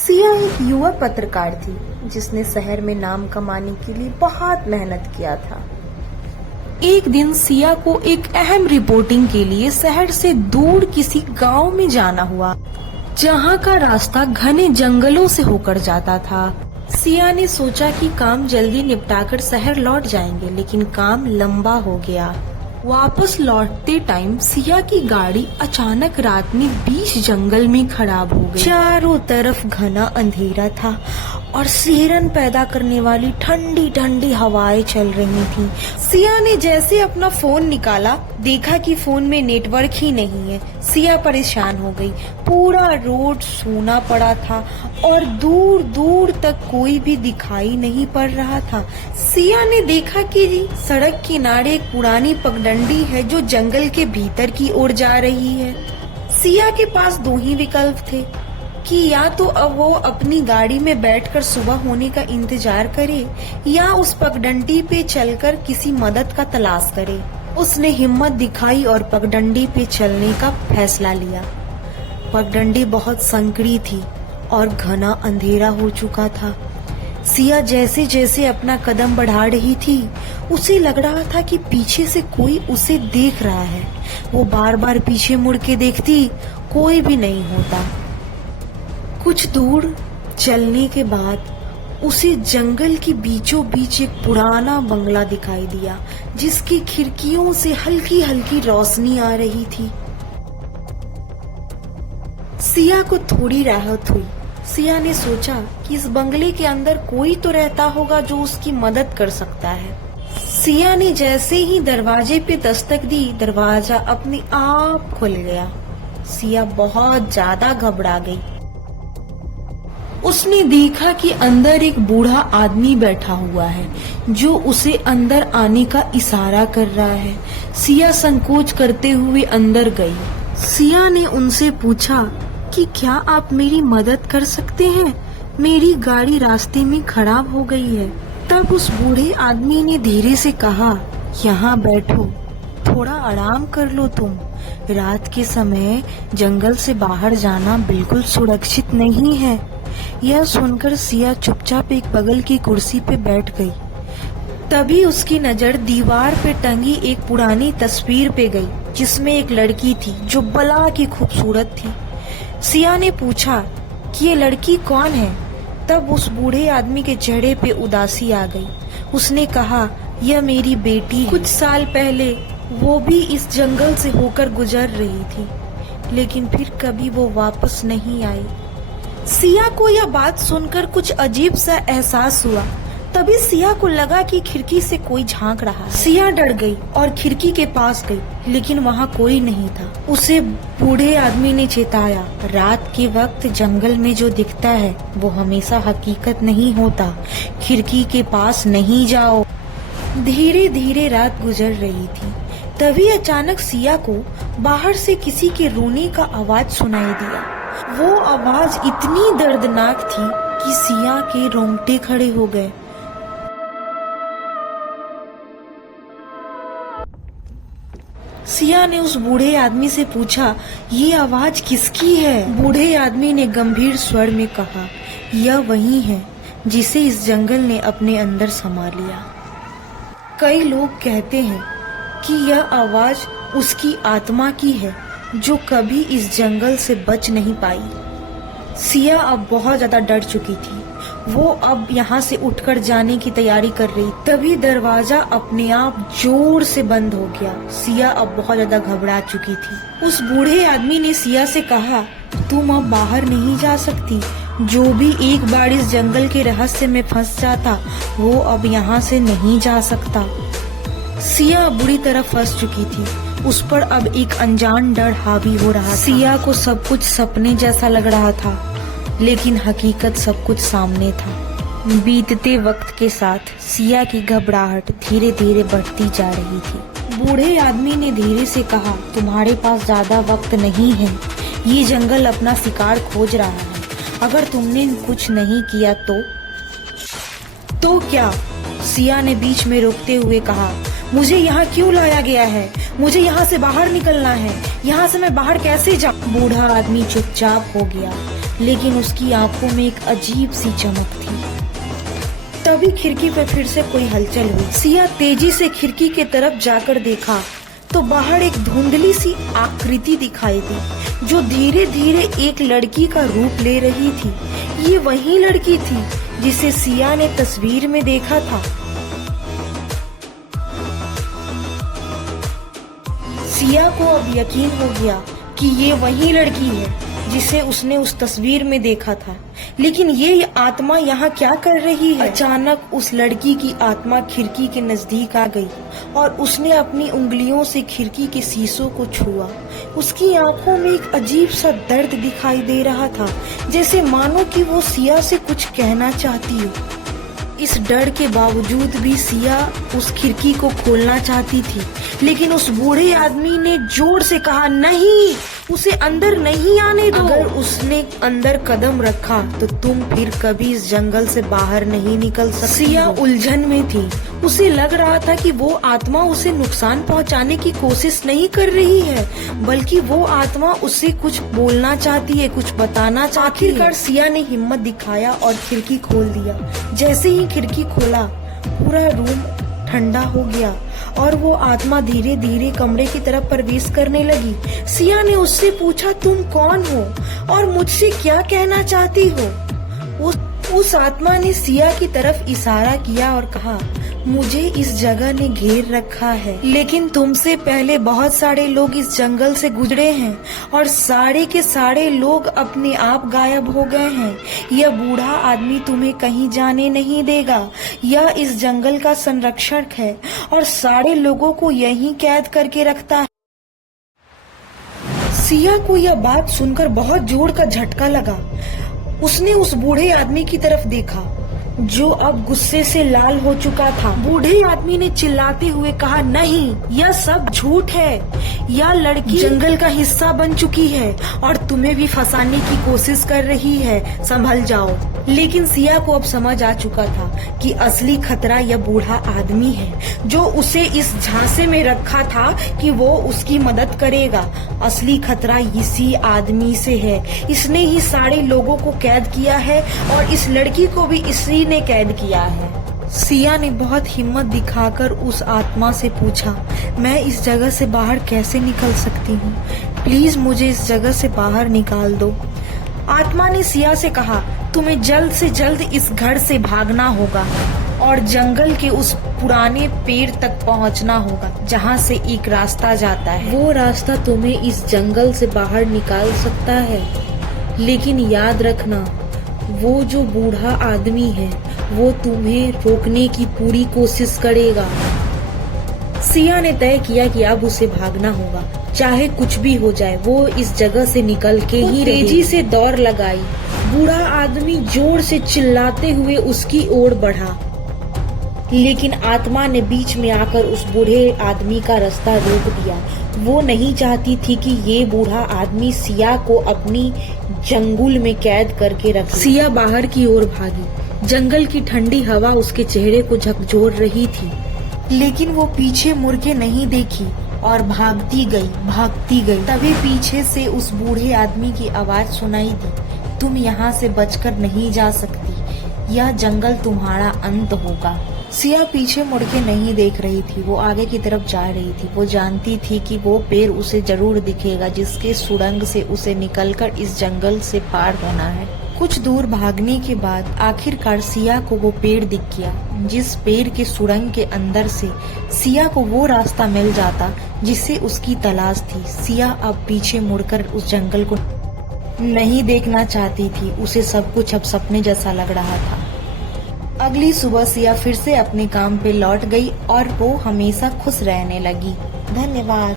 सिया एक युवा पत्रकार थी जिसने शहर में नाम कमाने के लिए बहुत मेहनत किया था। एक दिन सिया को एक अहम रिपोर्टिंग के लिए शहर से दूर किसी गांव में जाना हुआ, जहां का रास्ता घने जंगलों से होकर जाता था। सिया ने सोचा कि काम जल्दी निपटाकर शहर लौट जाएंगे, लेकिन काम लंबा हो गया। वापस लौटते टाइम सिया की गाड़ी अचानक रात में बीच जंगल में खराब हो गई। चारों तरफ घना अंधेरा था और सिहरन पैदा करने वाली ठंडी ठंडी हवाएं चल रही थी। सिया ने जैसे अपना फोन निकाला, देखा कि फोन में नेटवर्क ही नहीं है। सिया परेशान हो गई। पूरा रोड सूना पड़ा था और दूर दूर तक कोई भी दिखाई नहीं पड़ रहा था। सिया ने देखा कि सड़क किनारे एक पुरानी पगडंडी है जो जंगल के भीतर की ओर जा रही है। सिया के पास दो ही विकल्प थे कि या तो अब वो अपनी गाड़ी में बैठकर सुबह होने का इंतजार करे या उस पगडंडी पे चलकर किसी मदद का तलाश करे। उसने हिम्मत दिखाई और पगडंडी पे चलने का फैसला लिया। पगडंडी बहुत संकरी थी और घना अंधेरा हो चुका था। सिया जैसे जैसे अपना कदम बढ़ा रही थी, उसे लग रहा था कि पीछे से कोई उसे देख रहा है। वो बार बार पीछे मुड़ के देखती, कोई भी नहीं होता। कुछ दूर चलने के बाद उसे जंगल के बीचों बीच एक पुराना बंगला दिखाई दिया, जिसकी खिड़कियों से हल्की हल्की रोशनी आ रही थी। सिया को थोड़ी राहत हुई। सिया ने सोचा कि इस बंगले के अंदर कोई तो रहता होगा जो उसकी मदद कर सकता है। सिया ने जैसे ही दरवाजे पे दस्तक दी, दरवाजा अपने आप खुल गया। सिया बहुत ज्यादा घबरा गई। उसने देखा कि अंदर एक बूढ़ा आदमी बैठा हुआ है जो उसे अंदर आने का इशारा कर रहा है। सिया संकोच करते हुए अंदर गई। सिया ने उनसे पूछा कि क्या आप मेरी मदद कर सकते हैं? मेरी गाड़ी रास्ते में खराब हो गई है। तब उस बूढ़े आदमी ने धीरे से कहा, यहाँ बैठो, थोड़ा आराम कर लो तुम। रात के समय जंगल से बाहर जाना बिल्कुल सुरक्षित नहीं है। यह सुनकर सिया चुपचाप एक बगल की कुर्सी पे बैठ गई। तभी उसकी नजर दीवार पे टंगी एक पुरानी तस्वीर पे गई, जिसमें एक लड़की थी जो बला की खूबसूरत थी। सिया ने पूछा कि ये लड़की कौन है? तब उस बूढ़े आदमी के चेहरे पे उदासी आ गई। उसने कहा, यह मेरी बेटी। कुछ साल पहले वो भी इस जंगल से होकर गुजर रही थी, लेकिन फिर कभी वो वापस नहीं आई। सिया को यह बात सुनकर कुछ अजीब सा एहसास हुआ। तभी सिया को लगा कि खिड़की से कोई झांक रहा है। सिया डर गई और खिड़की के पास गई, लेकिन वहाँ कोई नहीं था। उसे बूढ़े आदमी ने चेताया, रात के वक्त जंगल में जो दिखता है वो हमेशा हकीकत नहीं होता। खिड़की के पास नहीं जाओ। धीरे धीरे रात गुजर रही थी। तभी अचानक सिया को बाहर से किसी के रोने का आवाज सुनाई दिया। वो आवाज इतनी दर्दनाक थी कि सिया के रोंगटे खड़े हो गए। सिया ने उस बूढ़े आदमी से पूछा, ये आवाज किसकी है? बूढ़े आदमी ने गंभीर स्वर में कहा, यह वही है जिसे इस जंगल ने अपने अंदर समा लिया। कई लोग कहते हैं कि यह आवाज उसकी आत्मा की है जो कभी इस जंगल से बच नहीं पाई। सिया अब बहुत ज्यादा डर चुकी थी। वो अब यहाँ से उठकर जाने की तैयारी कर रही। तभी दरवाजा अपने आप जोर से बंद हो गया। सिया अब बहुत ज्यादा घबरा चुकी थी। उस बूढ़े आदमी ने सिया से कहा, तुम अब बाहर नहीं जा सकती। जो भी एक बार इस जंगल के रहस्य में फंस जाता, वो अब यहाँ से नहीं जा सकता। सिया बुरी तरह फंस चुकी थी। उस पर अब एक अनजान डर हावी हो रहा था। सिया को सब कुछ सपने जैसा लग रहा था, लेकिन हकीकत सब कुछ सामने था। बीतते वक्त के साथ सिया की घबराहट धीरे धीरे बढ़ती जा रही थी। बूढ़े आदमी ने धीरे से कहा, तुम्हारे पास ज्यादा वक्त नहीं है। ये जंगल अपना शिकार खोज रहा है। अगर तुमने कुछ नहीं किया तो क्या? सिया ने बीच में रोकते हुए कहा, मुझे यहाँ क्यों लाया गया है? मुझे यहाँ से बाहर निकलना है। यहाँ से मैं बाहर कैसे जाऊँ? बूढ़ा आदमी चुपचाप हो गया। लेकिन उसकी आंखों में एक अजीब सी चमक थी। तभी खिड़की पे फिर से कोई हलचल हुई। सिया तेजी से खिड़की के तरफ जाकर देखा तो बाहर एक धुंधली सी आकृति दिखाई दी जो धीरे धीरे एक लड़की का रूप ले रही थी। ये वही लड़की थी जिसे सिया ने तस्वीर में देखा था। सिया को अब यकीन हो गया कि ये वही लड़की है जिसे उसने उस तस्वीर में देखा था। लेकिन ये आत्मा यहाँ क्या कर रही है? अचानक उस लड़की की आत्मा खिड़की के नजदीक आ गई और उसने अपनी उंगलियों से खिड़की के शीशों को छुआ। उसकी आंखों में एक अजीब सा दर्द दिखाई दे रहा था, जैसे मानो कि वो सिया से कुछ कहना चाहती हो। इस डर के बावजूद भी सिया उस खिड़की को खोलना चाहती थी, लेकिन उस बूढ़े आदमी ने जोर से कहा, नहीं, उसे अंदर नहीं आने दो। अगर उसने अंदर कदम रखा तो तुम फिर कभी इस जंगल से बाहर नहीं निकल सकती। सिया उलझन में थी। उसे लग रहा था कि वो आत्मा उसे नुकसान पहुंचाने की कोशिश नहीं कर रही है, बल्कि वो आत्मा उसे कुछ बोलना चाहती है, कुछ बताना चाहती है। आखिरकार सिया ने हिम्मत दिखाया और खिड़की खोल दिया। जैसे ही खिड़की खोला, पूरा रूम ठंडा हो गया और वो आत्मा धीरे धीरे कमरे की तरफ प्रवेश करने लगी। सिया ने उससे पूछा, तुम कौन हो और मुझसे क्या कहना चाहती हो? उस आत्मा ने सिया की तरफ इशारा किया और कहा, मुझे इस जगह ने घेर रखा है, लेकिन तुमसे पहले बहुत सारे लोग इस जंगल से गुजरे हैं और सारे के सारे लोग अपने आप गायब हो गए हैं। यह बूढ़ा आदमी तुम्हें कहीं जाने नहीं देगा। यह इस जंगल का संरक्षक है और सारे लोगों को यहीं कैद करके रखता है। सिया को यह बात सुनकर बहुत जोर का झटका लगा। उसने उस बूढ़े आदमी की तरफ देखा जो अब गुस्से से लाल हो चुका था। बूढ़े आदमी ने चिल्लाते हुए कहा, नहीं, यह सब झूठ है। यह लड़की जंगल का हिस्सा बन चुकी है और तुम्हें भी फंसाने की कोशिश कर रही है। संभल जाओ। लेकिन सिया को अब समझ आ चुका था कि असली खतरा यह बूढ़ा आदमी है जो उसे इस झांसे में रखा था कि वो उसकी मदद करेगा। असली खतरा इसी आदमी से है। इसने ही सारे लोगों को कैद किया है और इस लड़की को भी इसी ने कैद किया है। सिया ने बहुत हिम्मत दिखाकर उस आत्मा से पूछा, मैं इस जगह से बाहर कैसे निकल सकती हूँ? प्लीज मुझे इस जगह से बाहर निकाल दो। आत्मा ने सिया से कहा, तुम्हें जल्द से जल्द इस घर से भागना होगा और जंगल के उस पुराने पेड़ तक पहुंचना होगा जहां से एक रास्ता जाता है। वो रास्ता तुम्हें इस जंगल से बाहर निकाल सकता है, लेकिन याद रखना, वो जो बूढ़ा आदमी है वो तुम्हें रोकने की पूरी कोशिश करेगा। सिया ने तय किया कि अब उसे भागना होगा, चाहे कुछ भी हो जाए। वो इस जगह से निकल के ही तेजी से दौड़ लगाई। बूढ़ा आदमी जोर से चिल्लाते हुए उसकी ओर बढ़ा, लेकिन आत्मा ने बीच में आकर उस बूढ़े आदमी का रास्ता रोक दिया। वो नहीं चाहती थी कि ये बूढ़ा आदमी सिया को अपनी जंगल में कैद करके रखे। सिया बाहर की ओर भागी। जंगल की ठंडी हवा उसके चेहरे को झकझोर रही थी, लेकिन वो पीछे मुड़ के नहीं देखी और भागती गई। तभी पीछे से उस बूढ़े आदमी की आवाज सुनाई दी, तुम यहाँ से बचकर नहीं जा सकती। यह जंगल तुम्हारा अंत होगा। सिया पीछे मुड़ के नहीं देख रही थी, वो आगे की तरफ जा रही थी। वो जानती थी कि वो पेड़ उसे जरूर दिखेगा जिसके सुरंग से उसे निकलकर इस जंगल से पार होना है। कुछ दूर भागने के बाद आखिरकार सिया को वो पेड़ दिख गया, जिस पेड़ के सुरंग के अंदर से सिया को वो रास्ता मिल जाता जिसे उसकी तलाश थी। सिया अब पीछे मुड़कर उस जंगल को नहीं देखना चाहती थी। उसे सब कुछ अब सपने जैसा लग रहा था। अगली सुबह सिया फिर से अपने काम पे लौट गई और वो हमेशा खुश रहने लगी। धन्यवाद।